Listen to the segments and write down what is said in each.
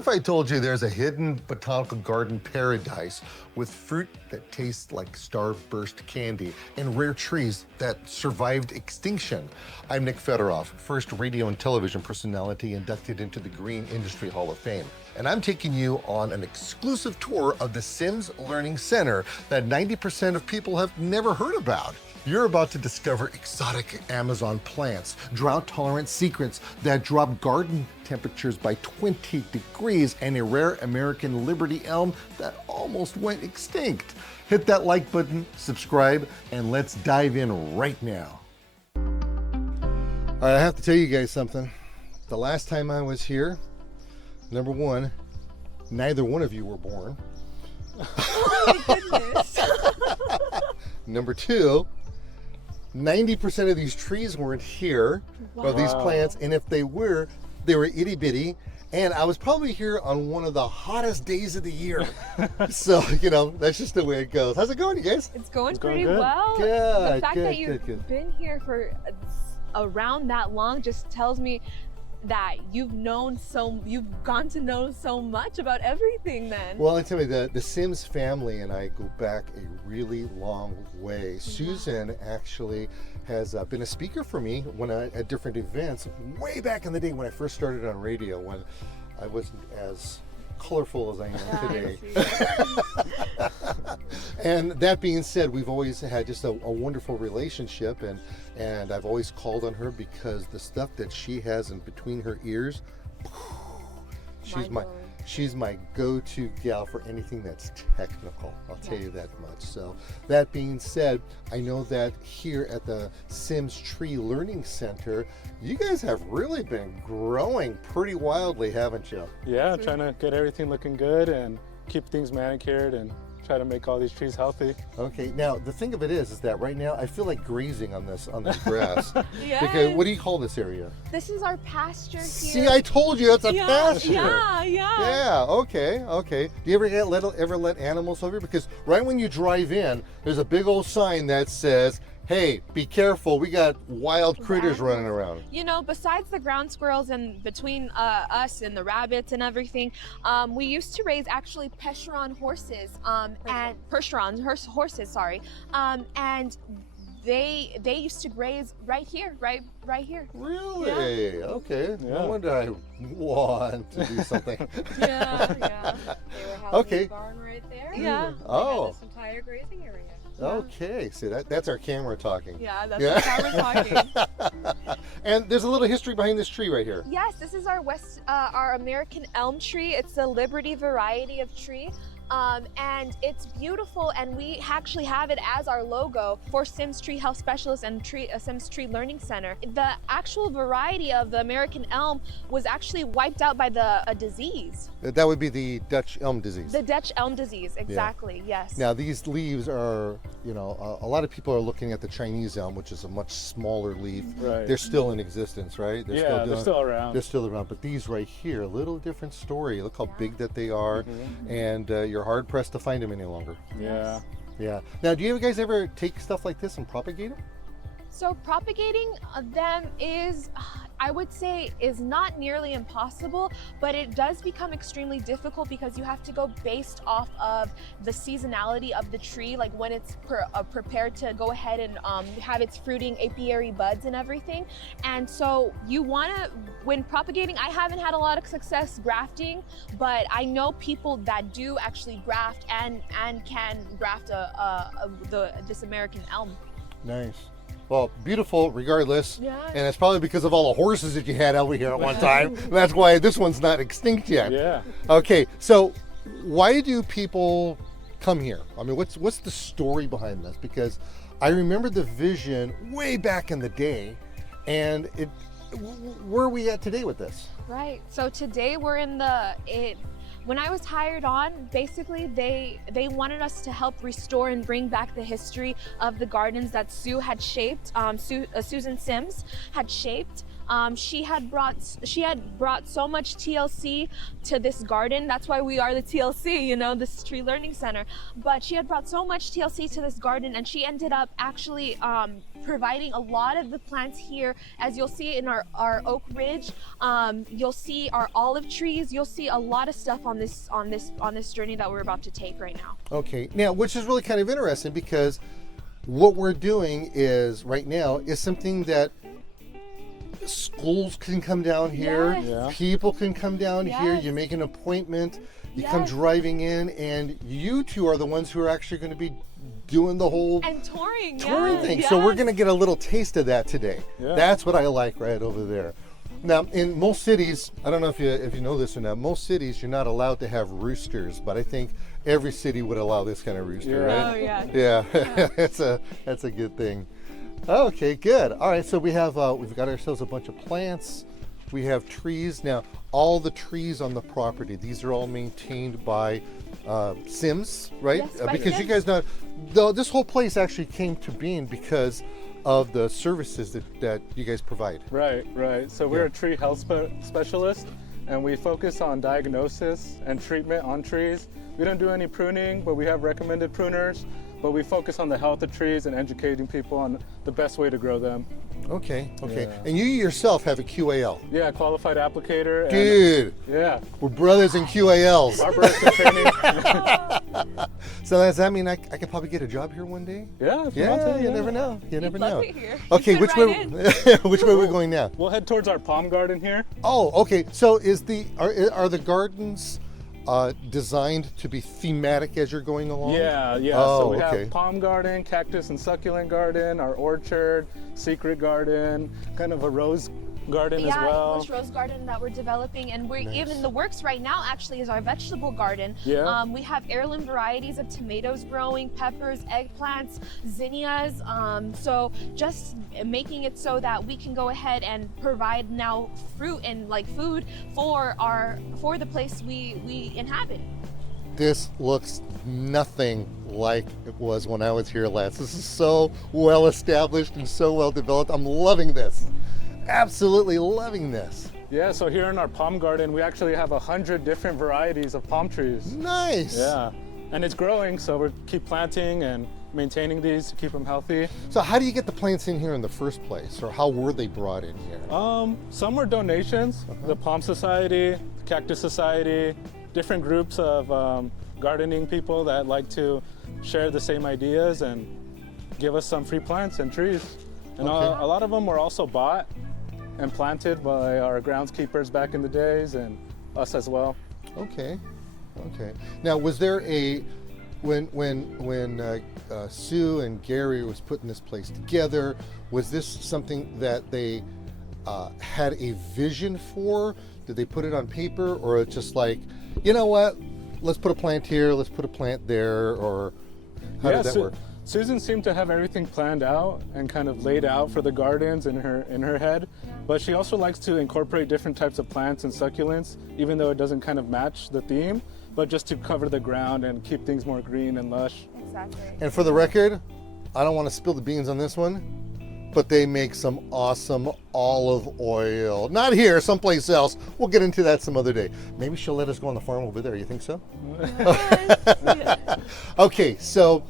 if I told you there's a hidden botanical garden paradise with fruit that tastes like starburst candy and rare trees that survived extinction? I'm Nick Federoff, first radio and television personality inducted into the Green Industry Hall of Fame. And I'm taking you on an exclusive tour of the Sims Learning Center that 90% of people have never heard about. You're about to discover exotic Amazon plants, drought-tolerant secrets that drop garden temperatures by 20 degrees, and a rare American Liberty Elm that almost went extinct. Hit that like button, subscribe, and let's dive in right now. All right, I have to tell you guys something. The last time I was here, number one, neither one of you were born. Oh my goodness. Number two, 90% of these trees weren't here, or these plants, and if they were itty bitty. And I was probably here on one of the hottest days of the year. So, you know, that's just the way it goes. How's it going, you guys? It's going pretty well. Good, the fact good, that you've been here for around that long just tells me that you've gone to know so much about everything then. Well, I tell you, the Sims family and I go back a really long way. Susan actually has been a speaker for me at different events way back in the day when I first started on radio, when I wasn't as colorful as I am today. And that being said, we've always had just a wonderful relationship, and I've always called on her because the stuff that she has in between her ears, she's my go-to gal for anything that's technical. I'll tell you that much. So that being said, I know that here at the Sims Tree Learning Center, you guys have really been growing pretty wildly, haven't you? Yeah, trying to get everything looking good and keep things manicured and try to make all these trees healthy. Okay, now the thing of it is that right now I feel like grazing on this grass. Yes. Because what do you call this area? This is our pasture here. See, I told you it's a pasture. Yeah. Yeah, okay. Do you ever let animals over here? Because right when you drive in, there's a big old sign that says, hey, be careful, we got wild critters running around. You know, besides the ground squirrels and between us and the rabbits and everything, we used to raise actually Percheron horses, horses, and they used to graze right here. Really? Yeah. Okay. Yeah. No wonder I want to do something. Yeah. They were housing Okay. the barn right there. Yeah. Oh. This entire grazing area. Okay. See, that's our camera talking. Yeah, that's the camera talking. And there's a little history behind this tree right here. Yes, this is our American elm tree. It's a Liberty variety of tree. And it's beautiful, and we actually have it as our logo for Sims Tree Health Specialist and Sims Tree Learning Center. The actual variety of the American elm was actually wiped out by a disease. That would be the Dutch elm disease. The Dutch elm disease, exactly, yes. Now these leaves are, you know, a lot of people are looking at the Chinese elm, which is a much smaller leaf. Right. They're still in existence, right? They're still around. They're still around, but these right here, a little different story. Look how big that they are, and you're hard pressed to find them any longer. Yeah. Yeah. Now, do you guys ever take stuff like this and propagate them? So propagating them is, I would say, is not nearly impossible, but it does become extremely difficult because you have to go based off of the seasonality of the tree, like when it's prepared to go ahead and have its fruiting apiary buds and everything. And so you want to, when propagating, I haven't had a lot of success grafting, but I know people that do actually graft and can graft this American elm. Nice. Well, beautiful regardless. Yeah. And it's probably because of all the horses that you had over here at one time. That's why this one's not extinct yet. Yeah. Okay, so why do people come here? I mean, what's the story behind this? Because I remember the vision way back in the day, and where are we at today with this? Right. So today we're when I was hired on, basically they wanted us to help restore and bring back the history of the gardens that Sue had shaped, Susan Sims had shaped. She had brought so much TLC to this garden. That's why we are the TLC, you know, this Tree Learning Center. But she had brought so much TLC to this garden, and she ended up actually providing a lot of the plants here. As you'll see in our oak ridge, you'll see our olive trees. You'll see a lot of stuff on this journey that we're about to take right now. Okay, now which is really kind of interesting because what we're doing is right now is something that schools can come down here, Yes. Yeah. people can come down here, Yes. you make an appointment, you come Yes. driving in, and you two are the ones who are actually going to be doing the whole And touring thing. yes, So we're yes. going to get a little taste of that today. Yeah. That's what I like right over there. Now, in most cities, I don't know if you know this or not, most cities you're not allowed to have roosters, but I think every city would allow this kind of rooster, Yeah. right? Oh yeah. Yeah, that's a good thing. Okay, good. All right, so we've got ourselves a bunch of plants. We have trees. Now, all the trees on the property, these are all maintained by Sims, right? Yes, by Because you Sims. guys know, though, this whole place actually came to being because of the services that you guys provide. Right, right. So we're Yeah. a tree health specialist, and we focus on diagnosis and treatment on trees. We don't do any pruning, but we have recommended pruners. But we focus on the health of trees and educating people on the best way to grow them. Okay. Yeah. And you yourself have a QAL. Yeah, qualified applicator. And, Dude, yeah, we're brothers in QALs. arborist training. So does that mean I could probably get a job here one day? Yeah, if you want Yeah, to, you yeah. never know. You never love know. it here. Okay, You which fit way? right Which way are we going now? We'll head towards our palm garden here. Oh, okay. So are the gardens designed to be thematic as you're going along? Yeah, yeah. Oh, So we okay. have palm garden, cactus and succulent garden, our orchard, secret garden, kind of a rose garden as well. English rose garden that we're developing, and we're Nice. even the works right now actually is our vegetable garden. Yeah. We have heirloom varieties of tomatoes growing, peppers, eggplants, zinnias. So just making it so that we can go ahead and provide now fruit and like food for the place we inhabit. This looks nothing like it was when I was here last. This is so well established and so well developed. I'm loving this. Absolutely loving this. Yeah, so here in our palm garden, we actually have 100 different varieties of palm trees. Nice. Yeah, and it's growing, so we keep planting and maintaining these to keep them healthy. So how do you get the plants in here in the first place, or how were they brought in here? Some were donations, the Palm Society, Cactus Society, different groups of gardening people that like to share the same ideas and give us some free plants and trees. And Okay. a lot of them were also bought and planted by our groundskeepers back in the days and us as well. Okay. Now, was there when Sue and Gary was putting this place together, was this something that they had a vision for? Did they put it on paper, or it's just like, you know what, let's put a plant here, let's put a plant there, or how did that work? Susan seemed to have everything planned out and kind of laid out for the gardens in her head, but she also likes to incorporate different types of plants and succulents, even though it doesn't kind of match the theme, but just to cover the ground and keep things more green and lush. Exactly. And for the record, I don't want to spill the beans on this one, but they make some awesome olive oil. Not here, someplace else. We'll get into that some other day. Maybe she'll let us go on the farm over there. You think so? Okay, so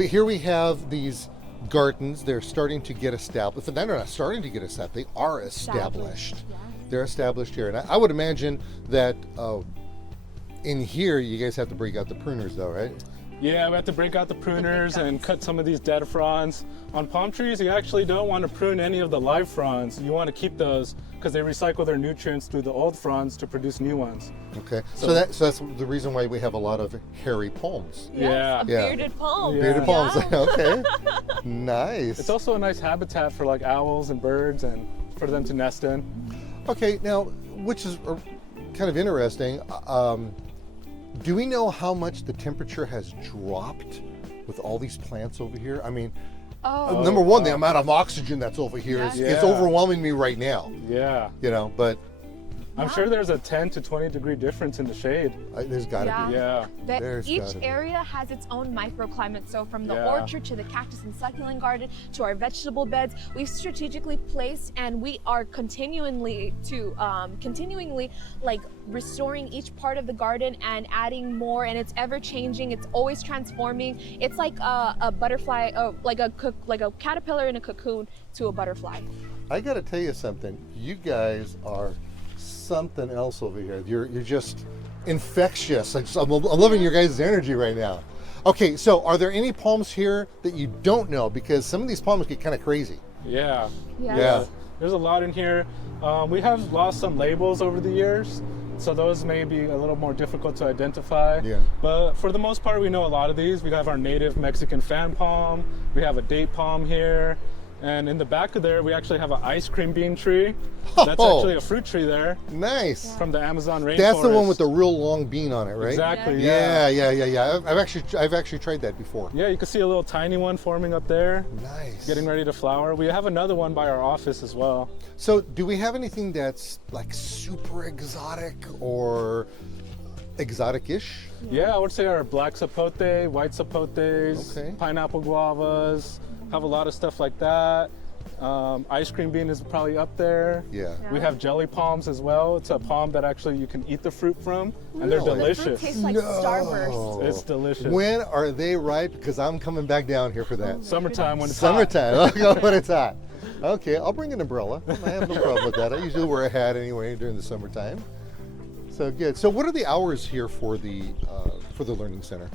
here we have these gardens. They're starting to get established. But they're not starting to get established. They are established. Yeah. They're established here. And I would imagine that in here, you guys have to break out the pruners, though, right? Yeah, we have to break out the pruners and cut some of these dead fronds. On palm trees, you actually don't want to prune any of the live fronds. You want to keep those because they recycle their nutrients through the old fronds to produce new ones. Okay, so that's the reason why we have a lot of hairy palms. Yes, Yeah. a Yeah. bearded palm. Yeah. Bearded palms. Yeah. Okay, nice. It's also a nice habitat for like owls and birds and for them to nest in. Okay, now, which is kind of interesting. Do we know how much the temperature has dropped with all these plants over here? I mean, Oh. number one, the amount of oxygen that's over here is Yeah. overwhelming me right now. Yeah. You know, but I'm sure there's a 10 to 20 degree difference in the shade. There's got to be. Yeah. Each gotta be. area has its own microclimate. So from the Yeah. orchard to the cactus and succulent garden to our vegetable beds, we've strategically placed, and we are continually like restoring each part of the garden and adding more. And it's ever changing. It's always transforming. It's like a butterfly, like a caterpillar in a cocoon to a butterfly. I got to tell you something. You guys are something else over here. You're just infectious. I'm loving your guys' energy right now. Okay, so are there any palms here that you don't know? Because some of these palms get kind of crazy. Yeah. Yeah. There's a lot in here. We have lost some labels over the years, so those may be a little more difficult to identify. Yeah. But for the most part, we know a lot of these. We have our native Mexican fan palm. We have a date palm here. And in the back of there, we actually have an ice cream bean tree. That's actually a fruit tree there Nice. from the Amazon rainforest. That's the one with the real long bean on it, right? Exactly. Yeah. I've actually tried that before. Yeah, you can see a little tiny one forming up there, Nice. getting ready to flower. We have another one by our office as well. So, do we have anything that's like super exotic or exotic-ish? Yeah, I would say our black sapote, white sapotes, Okay. pineapple guavas, have a lot of stuff like that. Ice cream bean is probably up there. Yeah. We have jelly palms as well. It's a palm that actually you can eat the fruit from, and they're Really? The fruit delicious. tastes like Starburst. It's delicious. When are they ripe? Because I'm coming back down here for that. Summertime when it's hot. Summertime. I'll go when it's hot. Okay, I'll bring an umbrella. I have no problem with that. I usually wear a hat anyway during the summertime. So good. So what are the hours here for the learning center?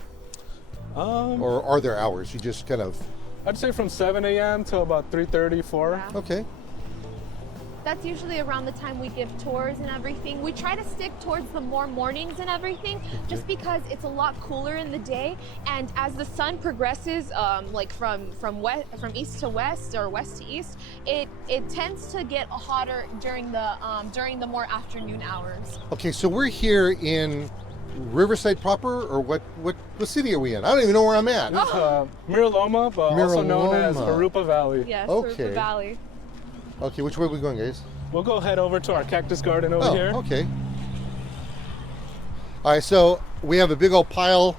Or are there hours? You just kind of I'd say from 7 a.m. till about 3:30, 4. Yeah. okay. That's usually around the time we give tours and everything. We try to stick towards the more mornings and everything, just because it's a lot cooler in the day. And as the sun progresses, like from east to west or west to east, it tends to get hotter during the more afternoon hours. Okay, so we're here in Riverside proper, or what city are we in? I don't even know where I'm at. This is Miraloma, but also known as Miraloma. Jurupa Valley. Yes, Okay. Jurupa Valley. Okay, which way are we going, guys? We'll go head over to our cactus garden over here. Okay. All right, so we have a big old pile.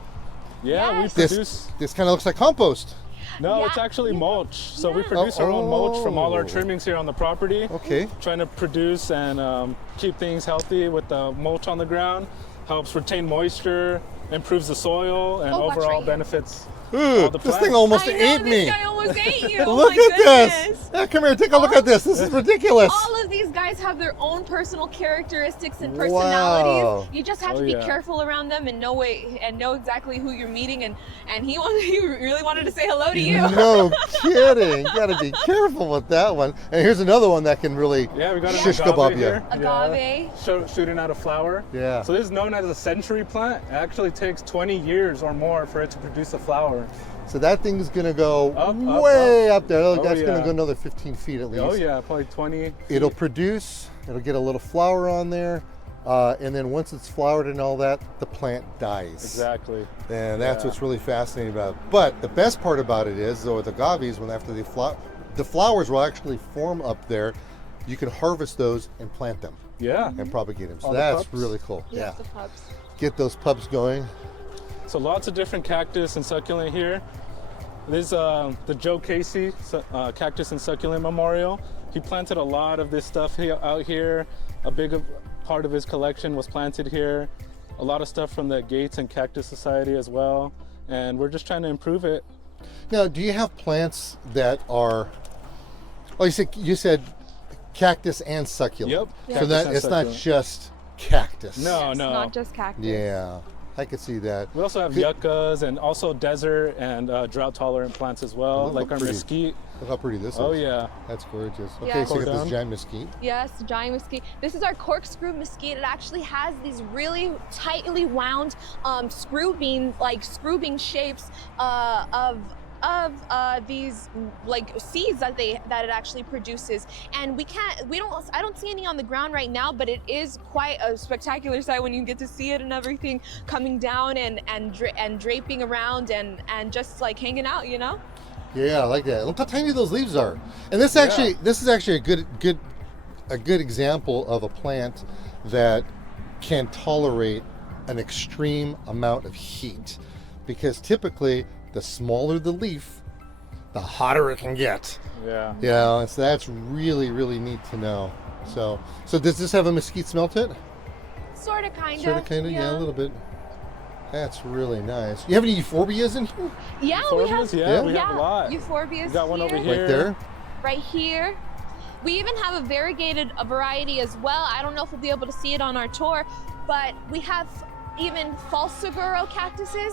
Yeah, Yes. we produce. This kind of looks like compost. No, Yeah. it's actually mulch. So we Yeah. produce our own mulch from all our Oh. trimmings here on the property. Okay. Trying to produce and keep things healthy with the mulch on the ground. Helps retain moisture, improves the soil, and Oh, watch overall right here. benefits Ooh, all the this plants. thing almost I know, ate this me. guy almost ate you. Oh Look my at this. goodness. Yeah, come here, take a look at this. This is ridiculous. All of these guys have their own personal characteristics and personalities. Wow. You just have Oh, to be yeah. careful around them and know exactly who you're meeting. And he really wanted to say hello to you. No kidding. Gotta be careful with that one. And here's another one that can really Yeah, we got an shish agave kebab you. here. Agave. Shooting out a flower. Yeah. So this is known as a century plant. It actually takes 20 years or more for it to produce a flower. So that thing's gonna go Up, way up there. Oh, That's gonna yeah. go another 15 feet at least. Oh yeah, probably 20. It'll produce, it'll get a little flower on there. And then once it's flowered and all that, the plant dies. Exactly. And that's Yeah. what's really fascinating about it. But the best part about it is, though, with agaves, when after the flowers will actually form up there, you can harvest those and plant them Yeah. and propagate them. So All the that's pups? really cool. Yes, the pups. Get those pups going. So lots of different cactus and succulent here. This is the Joe Casey Cactus and Succulent Memorial. He planted a lot of this stuff out here. A big part of his collection was planted here. A lot of stuff from the Gates and Cactus Society as well. And we're just trying to improve it. Now, do you have plants that are? Oh, you said cactus and succulent. Yep. So Cactus that and it's not succulent. just cactus. No, Yes, no. not just cactus. Yeah, I could see that. We also have yuccas and also desert and drought-tolerant plants as well, Those like look our pretty. mesquite. Look how pretty this is. Oh yeah. That's gorgeous. Yeah. Okay, so we got Down. this giant mesquite. Yes, giant mesquite. This is our corkscrew mesquite. It actually has these really tightly wound screw bean shapes of these like seeds that it actually produces. And I don't see any on the ground right now, but it is quite a spectacular sight when you get to see it and everything coming down and draping around and just like hanging out, you know? Yeah, I like that. Look how tiny those leaves are. And this is actually a good example of a plant that can tolerate an extreme amount of heat, because typically the smaller the leaf, the hotter it can get. Yeah. Yeah, so that's really, really neat to know. So does this have a mesquite smell to it? Sort of, kind of. Sort of, kind of, yeah, a little bit. That's really nice. You have any euphorbias in here? Yeah, we have. Euphorbias? Yeah, we have a lot. Euphorbias. We got one over here. here. Right there? Right here. We even have a variegated variety as well. I don't know if we'll be able to see it on our tour, but we have even false seguro cactuses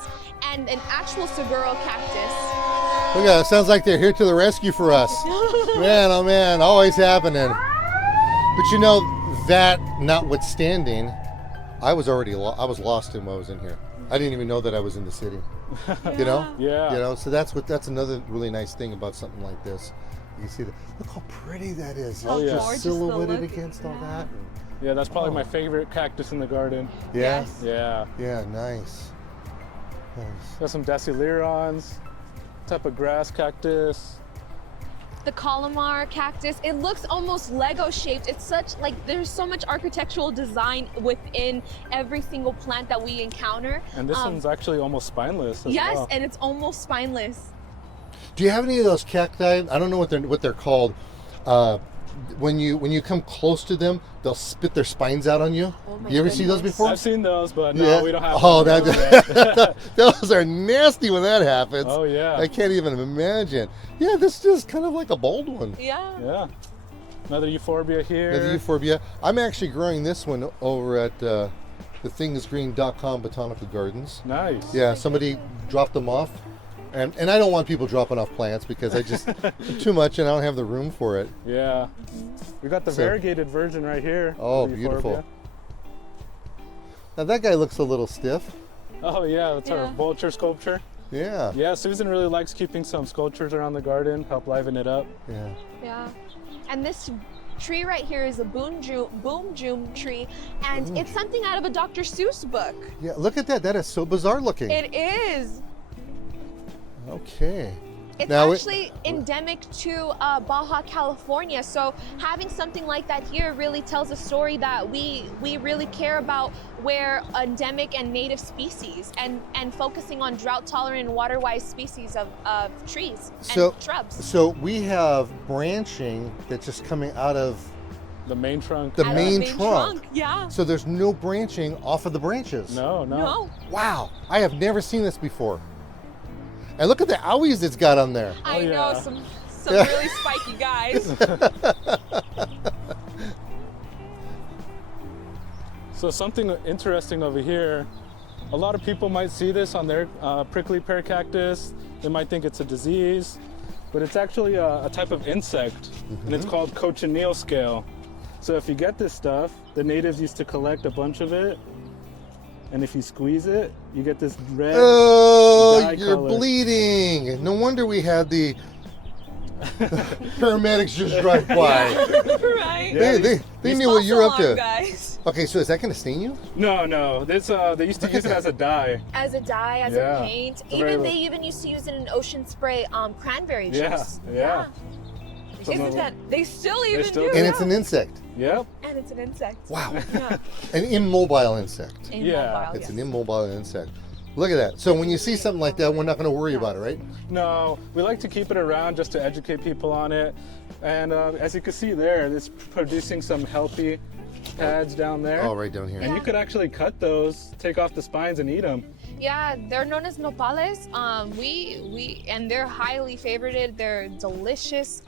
and an actual seguro cactus. Look at it. Sounds like they're here to the rescue for us. Man, oh man, always happening. But you know, that notwithstanding, I was lost when I was in here. I didn't even know that I was in the city. You know? Yeah. You know, so that's another really nice thing about something like this. You see that. Look how pretty that is. Oh, yeah. Just Gorgeous the silhouetted look. against all that. Yeah, that's probably Oh. my favorite cactus in the garden. Yeah. Yes. Yeah. Yeah, nice. Nice. Got some dasilerons, type of grass cactus. The Colomar cactus, it looks almost Lego shaped. It's such, like, there's so much architectural design within every single plant that we encounter. And this one's actually almost spineless as Yes, well. and it's almost spineless. Do you have any of those cacti? I don't know what they're called. When you come close to them, they'll spit their spines out on you. Oh my You ever see those goodness. before? I've seen those, but no, Yeah. we don't have Oh, those that yet. those are nasty when that happens. Oh, yeah. I can't even imagine. Yeah, this is kind of like a bold one. Yeah. Yeah. Another euphorbia here. The euphorbia. I'm actually growing this one over at thethingsgreen.com Botanical Gardens. Nice. Yeah, somebody dropped them off. And I don't want people dropping off plants because I just too much and I don't have the room for it. Yeah. We got the So- variegated version right here. Oh, of the beautiful. euphorbia. Now that guy looks a little stiff. Oh yeah, that's our Yeah. vulture sculpture. Yeah. Yeah, Susan really likes keeping some sculptures around the garden, help liven it up. Yeah. Yeah. And this tree right here is a boom june tree, and it's something out of a Dr. Seuss book. Yeah, look at that. That is so bizarre looking. It is. Okay. It's Now it- actually endemic to Baja California. So having something like that here really tells a story that we really care about where endemic and native species and focusing on drought tolerant and water wise species of trees and shrubs. So we have branching that's just coming out of The main trunk. the Out of main trunk. Yeah. So there's no branching off of the branches. No. No. Wow. I have never seen this before. And look at the owies it's got on there. I know yeah. some really spiky guys. So something interesting over here, a lot of people might see this on their prickly pear cactus. They might think it's a disease, but it's actually a type of insect, and it's called cochineal scale. So if you get this stuff, the natives used to collect a bunch of it, and if you squeeze it, you get this red Oh, dye you're color. bleeding. No wonder we had the paramedics just drive by. Right. Yeah. They knew what you're up False alarm, to. guys. Okay, so is that going to sting you? No. This they used to use it as a dye. As a dye, as Yeah. a paint. It's very Even they li- even used to use it in ocean spray cranberry Yeah, juice. yeah. Isn't that they still even still do do. And that? it's an insect. Yep. And it's an insect. Wow. Yeah. An immobile insect. Yeah. Immobile, It's yes. an immobile insect. Look at that. So when you see something like that, we're not going to worry about it, right? No, we like to keep it around just to educate people on it. And as you can see there, it's producing some healthy pads down there. Oh, right down here. And you could actually cut those, take off the spines and eat them. Yeah, they're known as nopales. And they're highly favorited. They're delicious.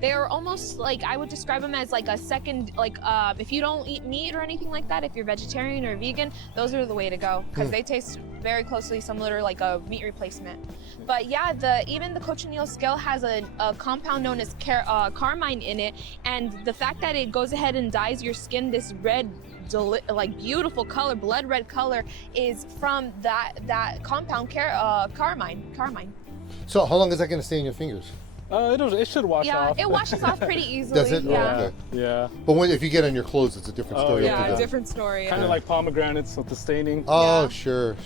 They're almost like, I would describe them as like a second, like if you don't eat meat or anything like that, if you're vegetarian or vegan, those are the way to go because they taste very closely similar to like a meat replacement. But yeah, even the cochineal scale has a compound known as carmine in it, and the fact that it goes ahead and dyes your skin this red, like beautiful color, blood red color, is from that compound carmine. So how long is that going to stay in your fingers? It should wash Yeah, off. it washes off pretty easily. Does it? Oh, Yeah. okay. Yeah. But if you get on your clothes, it's a different Oh, story. yeah. after that. Different story. Kind of like pomegranates with the staining. Oh, Yeah. sure.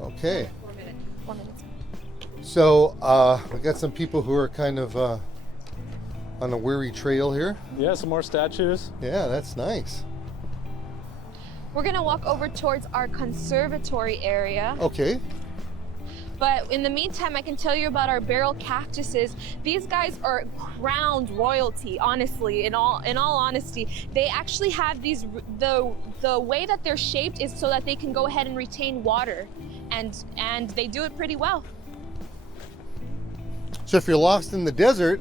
Okay. 4 minutes. So we got some people who are kind of on a weary trail here. Yeah, some more statues. Yeah, that's nice. We're gonna walk over towards our conservatory area. Okay. But in the meantime, I can tell you about our barrel cactuses. These guys are crowned royalty, honestly, in all honesty. They actually have these, the way that they're shaped is so that they can go ahead and retain water. And they do it pretty well. So if you're lost in the desert,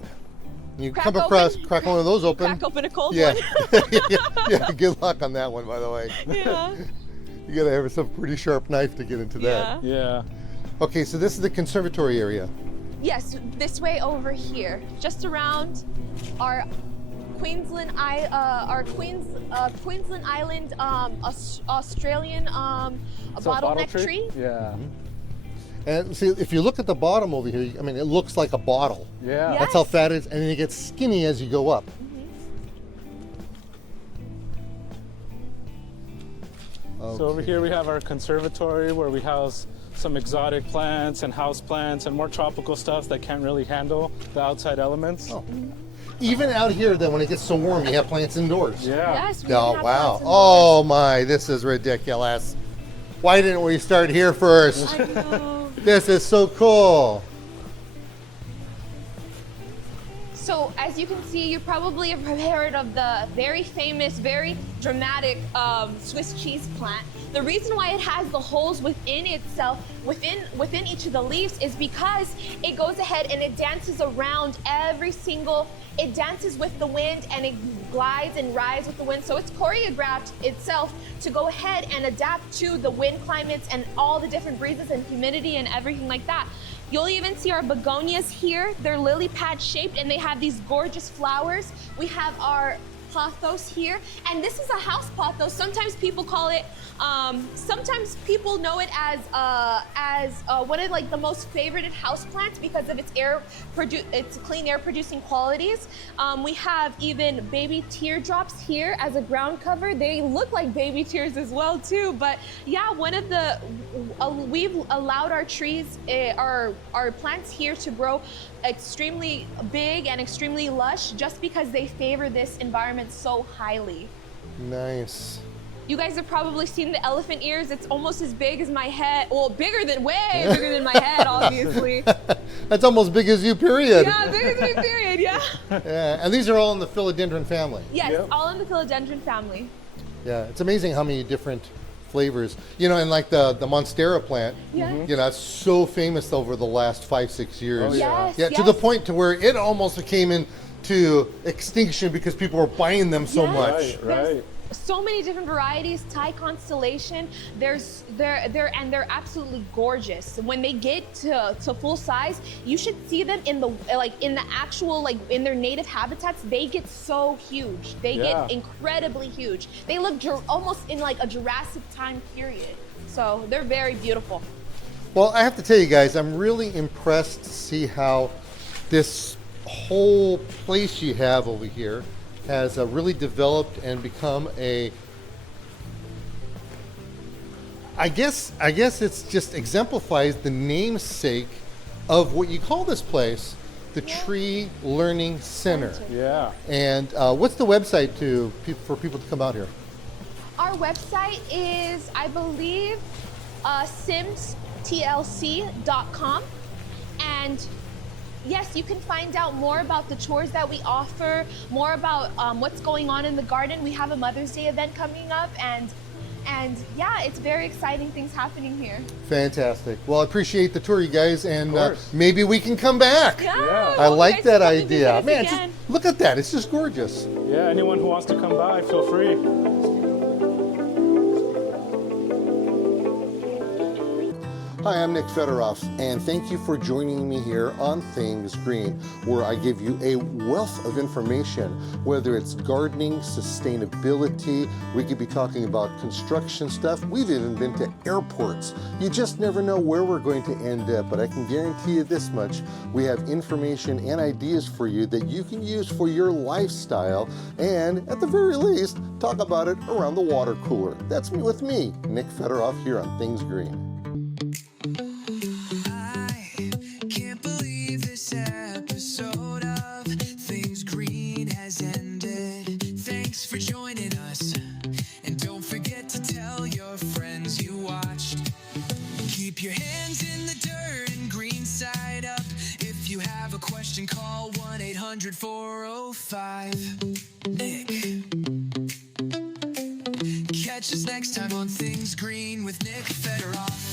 you Crack come across, open. crack one of those open. Crack open a cold Yeah. one. Yeah, good luck on that one, by the way. Yeah. You gotta have some pretty sharp knife to get into that. Yeah. Okay, so this is the conservatory area. Yes, this way over here, just around our Queensland Island, Australian It's a bottleneck tree. Yeah. And see, if you look at the bottom over here, I mean, it looks like a bottle. Yeah. Yeah. That's how fat it is, and then it gets skinny as you go up. So over here we have our conservatory where we house some exotic plants and house plants and more tropical stuff that can't really handle the outside elements. Oh. Even out here, then, when it gets so warm, you have plants indoors. Yeah. Yes. we Oh, have wow. plants indoors. Oh, my, this is ridiculous. Why didn't we start here first? I know. This is so cool. So as you can see, you probably have heard of the very famous, very dramatic Swiss cheese plant. The reason why it has the holes within itself, within each of the leaves, is because it goes ahead and it dances around it dances with the wind and it glides and rides with the wind. So it's choreographed itself to go ahead and adapt to the wind climates and all the different breezes and humidity and everything like that. You'll even see our begonias here. They're lily pad shaped and they have these gorgeous flowers. We have our pothos here, and this is a house pothos. Sometimes people call it, sometimes people know it as one of like the most favorited house plants because of its clean air producing qualities. We have even baby teardrops here as a ground cover. They look like baby tears as well too. But yeah, we've allowed our trees, our plants here to grow extremely big and extremely lush just because they favor this environment so highly. Nice. You guys have probably seen the elephant ears. It's almost as big as my head. Well, way bigger than my head, obviously. That's almost big as you, period. Yeah, big as me, period, yeah. Yeah, and these are all in the philodendron family. Yes, Yep. all in the philodendron family. Yeah, it's amazing how many different flavors. You know, and like the Monstera plant, Yeah. you know, it's so famous over the last 5-6 years. Oh, yeah. Yes, Yeah, to the point to where it almost came into extinction because people were buying them so Yes. much. Right. So many different varieties. Thai constellation. They're absolutely gorgeous. When they get to full size, you should see them in in their native habitats. They get so huge. They Yeah. get incredibly huge. They look almost in like a Jurassic time period. So they're very beautiful. Well, I have to tell you guys, I'm really impressed to see how this whole place you have over here has really developed and become I guess it's just exemplifies the namesake of what you call this place, the Tree Learning Center. Yeah. And what's the website for people to come out here? Our website is, I believe, simstlc.com. And yes, you can find out more about the tours that we offer, more about what's going on in the garden. We have a Mother's Day event coming up, and yeah, it's very exciting things happening here. Fantastic. Well, I appreciate the tour, you guys, and course. maybe we can come back. Yeah. I hope you like guys that come and visit idea. us Man, again. just look at that. It's just gorgeous. Yeah, anyone who wants to come by, feel free. Hi, I'm Nick Federoff, and thank you for joining me here on Things Green, where I give you a wealth of information, whether it's gardening, sustainability, we could be talking about construction stuff, we've even been to airports. You just never know where we're going to end up, but I can guarantee you this much, we have information and ideas for you that you can use for your lifestyle, and at the very least, talk about it around the water cooler. That's me with me, Nick Federoff, here on Things Green. I can't believe this episode of Things Green. joining us. And don't forget to tell your friends you watched. Keep your hands in the dirt and green side up. If you have a question, call 1-800-405-NICK. Catch us next time on Things Green with Nick Federoff.